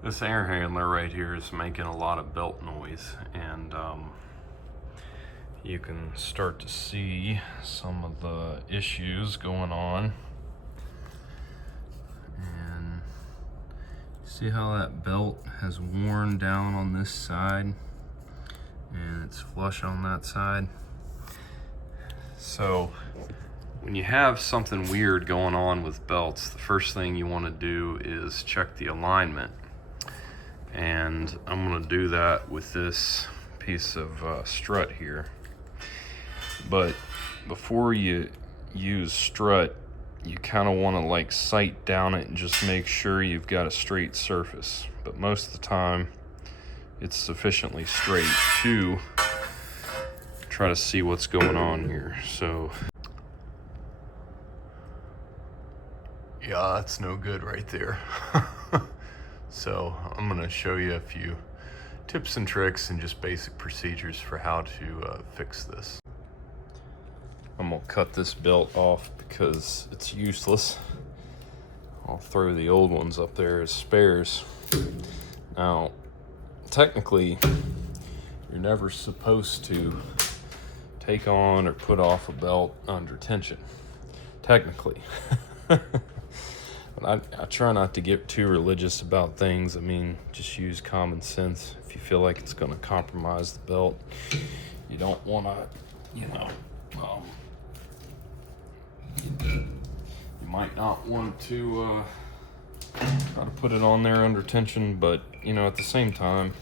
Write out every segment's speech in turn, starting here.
This air handler right here is making a lot of belt noise, and you can start to see some of the issues going on. And see how that belt has worn down on this side and it's flush on that side. So when you have something weird going on with belts, the first thing you want to do is check the alignment. And I'm going to do that with this piece of strut here. But before you use strut, you kind of want to like sight down it and just make sure you've got a straight surface. But most of the time it's sufficiently straight to try to see what's going on here. So yeah, that's no good right there. So I'm going to show you a few tips and tricks and just basic procedures for how to fix this. I'm going to cut this belt off because it's useless. I'll throw the old ones up there as spares. Now, technically, you're never supposed to take on or put off a belt under tension. Technically. But I try not to get too religious about things. I mean, just use common sense. If you feel like it's going to compromise the belt, you don't want to, you might not want to try to put it on there under tension, but at the same time,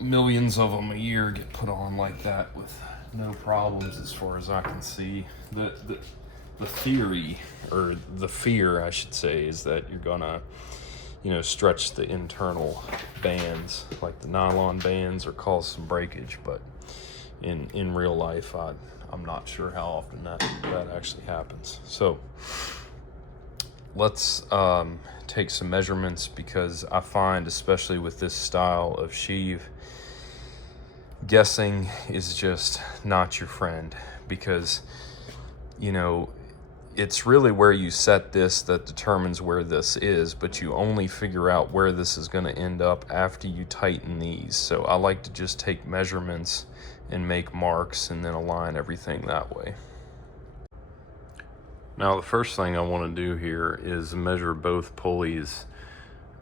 millions of them a year get put on like that with no problems as far as I can see. The theory, or the fear I should say, is that you're gonna stretch the internal bands like the nylon bands or cause some breakage, but in real life I'm not sure how often that actually happens. So let's take some measurements, because I find, especially with this style of sheave, guessing is just not your friend, because it's really where you set this that determines where this is, but you only figure out where this is going to end up after you tighten these. So I like to just take measurements and make marks and then align everything that way. Now the first thing I want to do here is measure both pulleys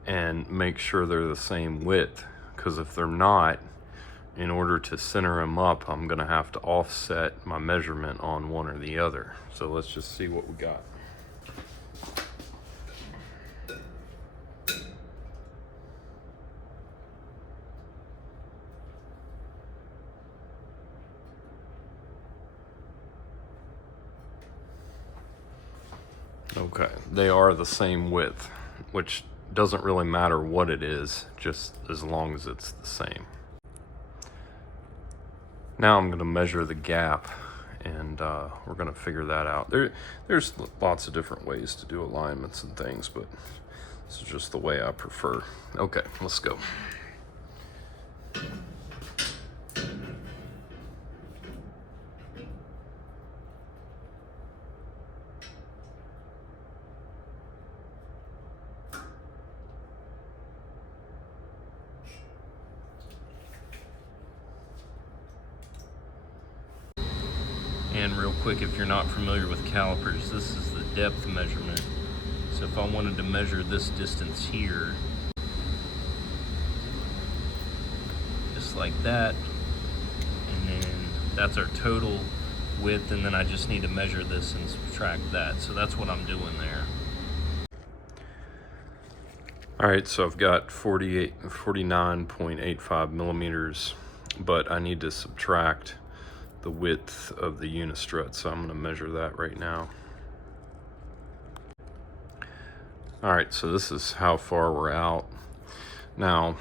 and make sure they're the same width, because if they're not, in order to center them up, I'm going to have to offset my measurement on one or the other. So let's just see what we got. Okay, they are the same width, which doesn't really matter what it is, just as long as it's the same. Now I'm going to measure the gap, and we're going to figure that out. There's lots of different ways to do alignments and things, but this is just the way I prefer. Okay, let's go. And real quick, if you're not familiar with calipers, this is the depth measurement. So if I wanted to measure this distance here, just like that, and then that's our total width, and then I just need to measure this and subtract that. So that's what I'm doing there. All right, so I've got 49.85 millimeters, but I need to subtract the width of the unistrut, so I'm going to measure that right now. All right, so this is how far we're out. Now,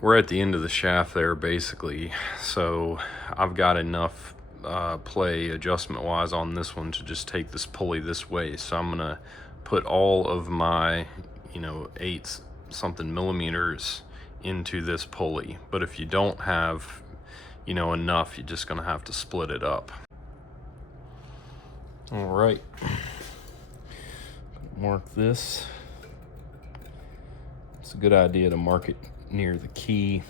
we're at the end of the shaft there, basically, so I've got enough play adjustment-wise on this one to just take this pulley this way. So I'm going to put all of my, 8-something millimeters into this pulley. But if you don't have enough, you're just gonna have to split it up. All right, mark this It's a good idea to mark it near the key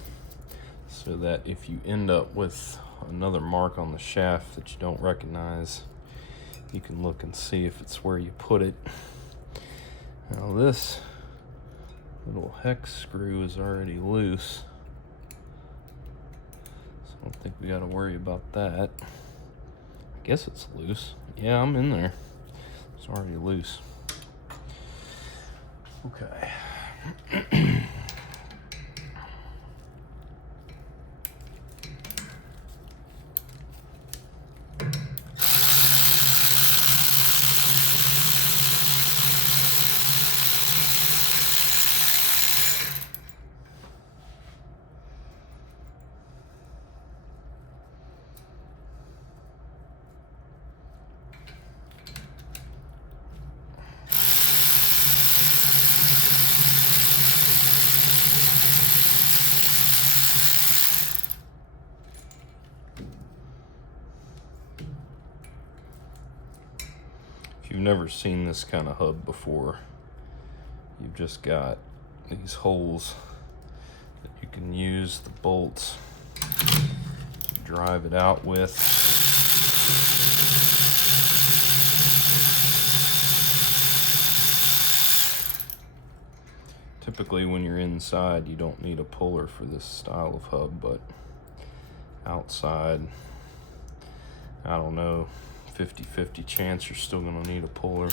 so that if you end up with another mark on the shaft that you don't recognize, you can look and see if it's where you put it. Now this little hex screw is already loose, so I don't think we got to worry about that. I guess it's loose. Yeah, I'm in there. It's already loose. Okay. If you've never seen this kind of hub before, you've just got these holes that you can use the bolts to drive it out with. Typically when you're inside, you don't need a puller for this style of hub, but outside, I don't know, 50-50 chance you're still gonna need a puller.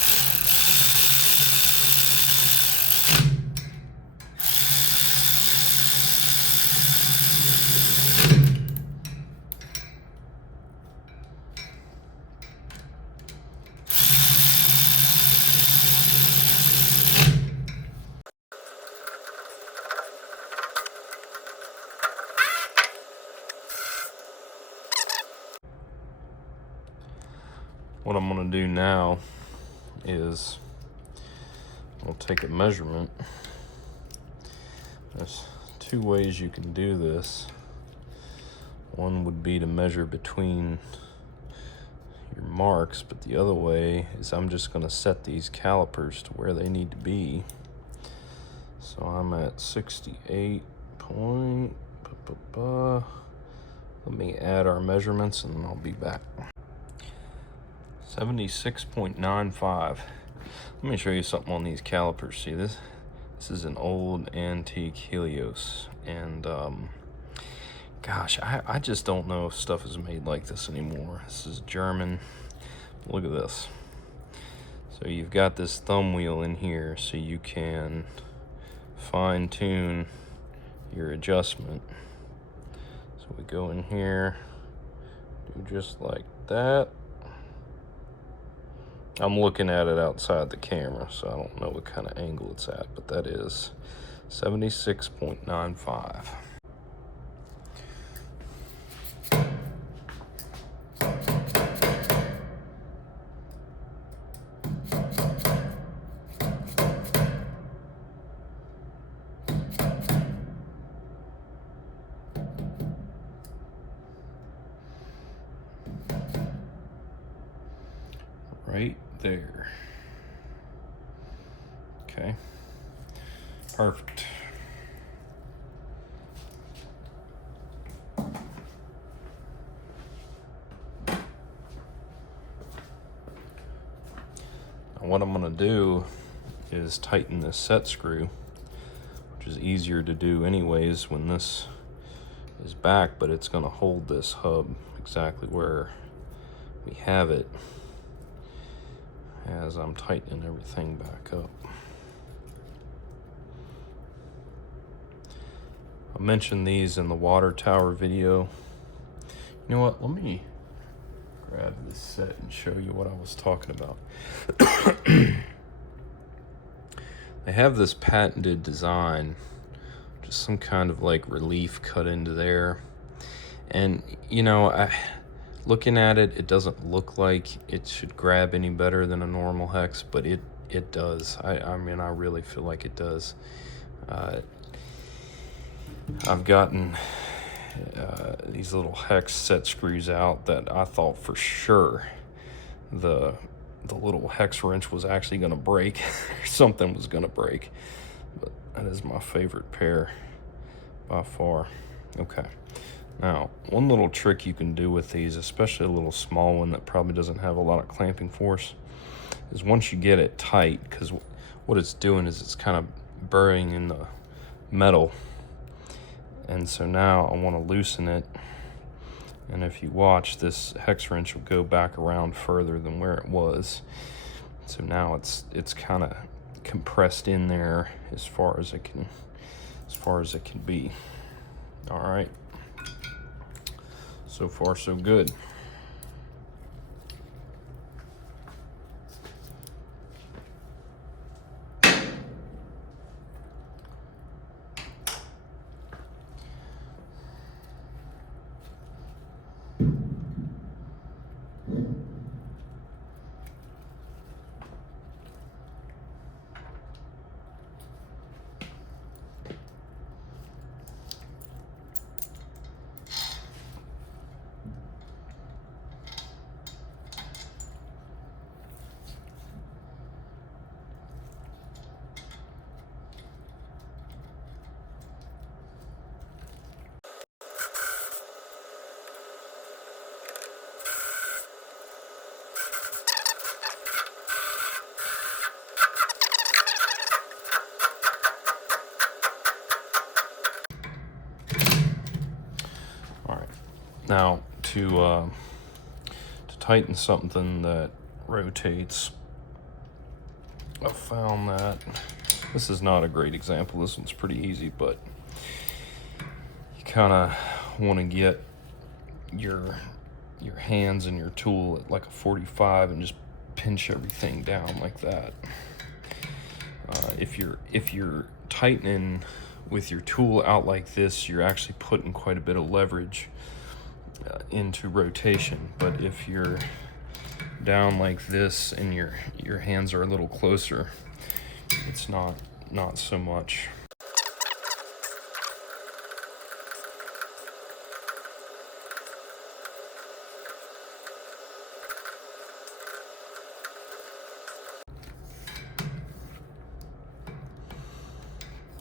What I'm gonna do now is I'll take a measurement. There's two ways you can do this. One would be to measure between your marks, but the other way is I'm just gonna set these calipers to where they need to be. So I'm at 68 point, let me add our measurements and then I'll be back. 76.95. Let me show you something on these calipers. See this? This is an old antique Helios, and gosh, I just don't know if stuff is made like this anymore. This is German. Look at this. So you've got this thumb wheel in here, so you can fine tune your adjustment. So we go in here, do just like that. I'm looking at it outside the camera, so I don't know what kind of angle it's at, but that is 76.95. Right there. Okay, perfect. Now what I'm going to do is tighten this set screw, which is easier to do anyways when this is back, but it's going to hold this hub exactly where we have it as I'm tightening everything back up. I mentioned these in the water tower video. You know what, let me grab this set and show you what I was talking about. They have this patented design, just some kind of like relief cut into there. And you know, looking at it, it doesn't look like it should grab any better than a normal hex, but it does. I mean, I really feel like it does. I've gotten these little hex set screws out that I thought for sure the little hex wrench was actually going to break. Something was going to break. but that is my favorite pair by far. Okay, now one little trick you can do with these, especially a little small one that probably doesn't have a lot of clamping force, is once you get it tight, because what it's doing is it's kind of burying in the metal, and so now I want to loosen it, and if you watch, this hex wrench will go back around further than where it was. So now it's kind of compressed in there as far as it can be. All right, so far so good. Now, to tighten something that rotates, I found that this is not a great example. This one's pretty easy, but you kind of want to get your hands and your tool at like a 45 and just pinch everything down like that. If you're tightening with your tool out like this, you're actually putting quite a bit of leverage into rotation. But if you're down like this and your hands are a little closer, it's not so much.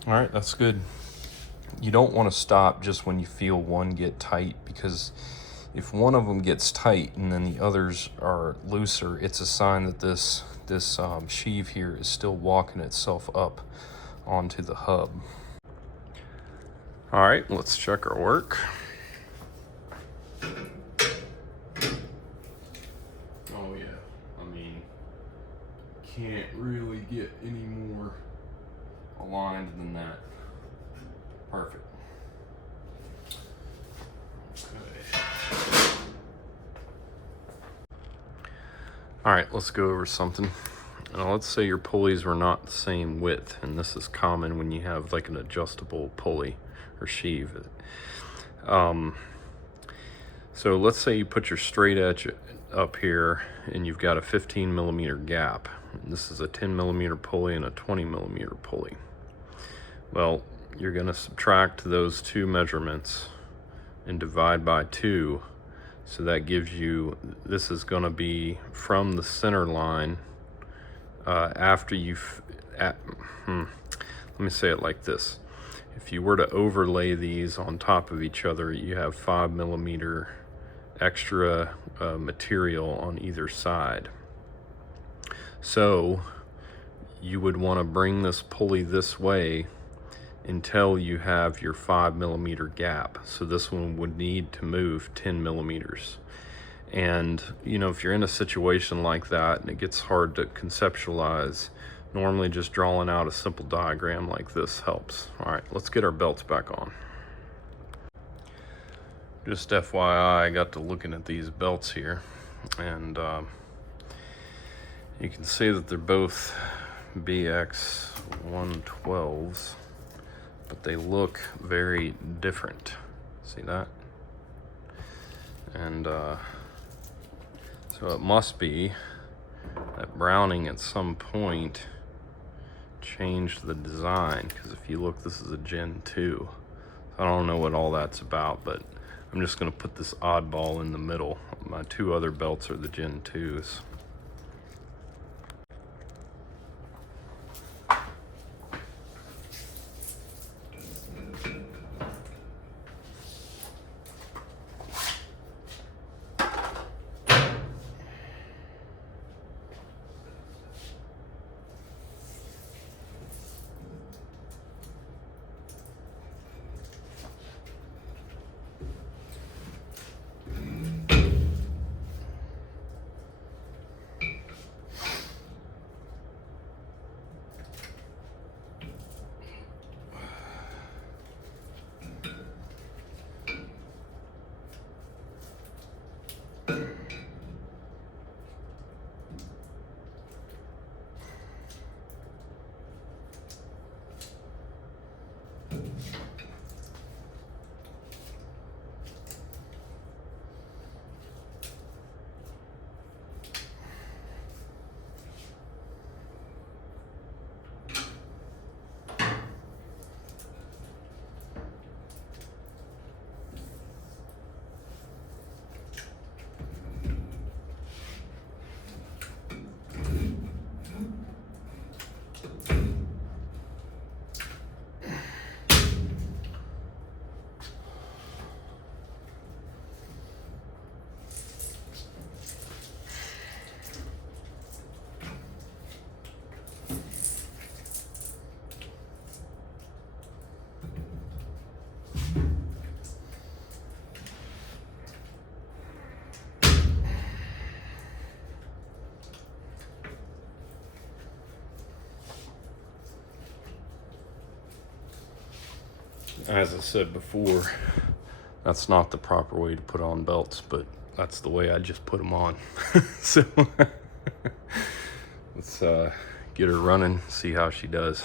All right, that's good. You don't want to stop just when you feel one get tight, because if one of them gets tight and then the others are looser, it's a sign that this sheave here is still walking itself up onto the hub. All right, let's check our work. Oh yeah, I mean, can't really get any more aligned than that. Perfect. Okay. All right, let's go over something. Now, let's say your pulleys were not the same width, and this is common when you have like an adjustable pulley or sheave. So let's say you put your straight edge up here and you've got a 15 millimeter gap. This is a 10 millimeter pulley and a 20 millimeter pulley. Well, you're going to subtract those two measurements and divide by 2. So that gives you, this is going to be from the center line after you've, let me say it like this. If you were to overlay these on top of each other, you have 5 millimeter extra material on either side. So you would want to bring this pulley this way until you have your 5 millimeter gap. So this one would need to move 10 millimeters. And you know, if you're in a situation like that and it gets hard to conceptualize, normally just drawing out a simple diagram like this helps. All right, let's get our belts back on. Just FYI, I got to looking at these belts here, and you can see that they're both BX 112s, but they look very different. See that? And so it must be that Browning at some point changed the design, because if you look, this is a Gen 2. I don't know what all that's about, but I'm just going to put this oddball in the middle. My two other belts are the Gen 2s. As I said before, that's not the proper way to put on belts, but that's the way I just put them on. So let's get her running, see how she does.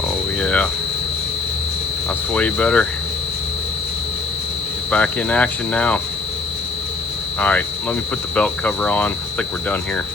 Oh yeah, that's way better. Get back in action now. All right, let me put the belt cover on. I think we're done here.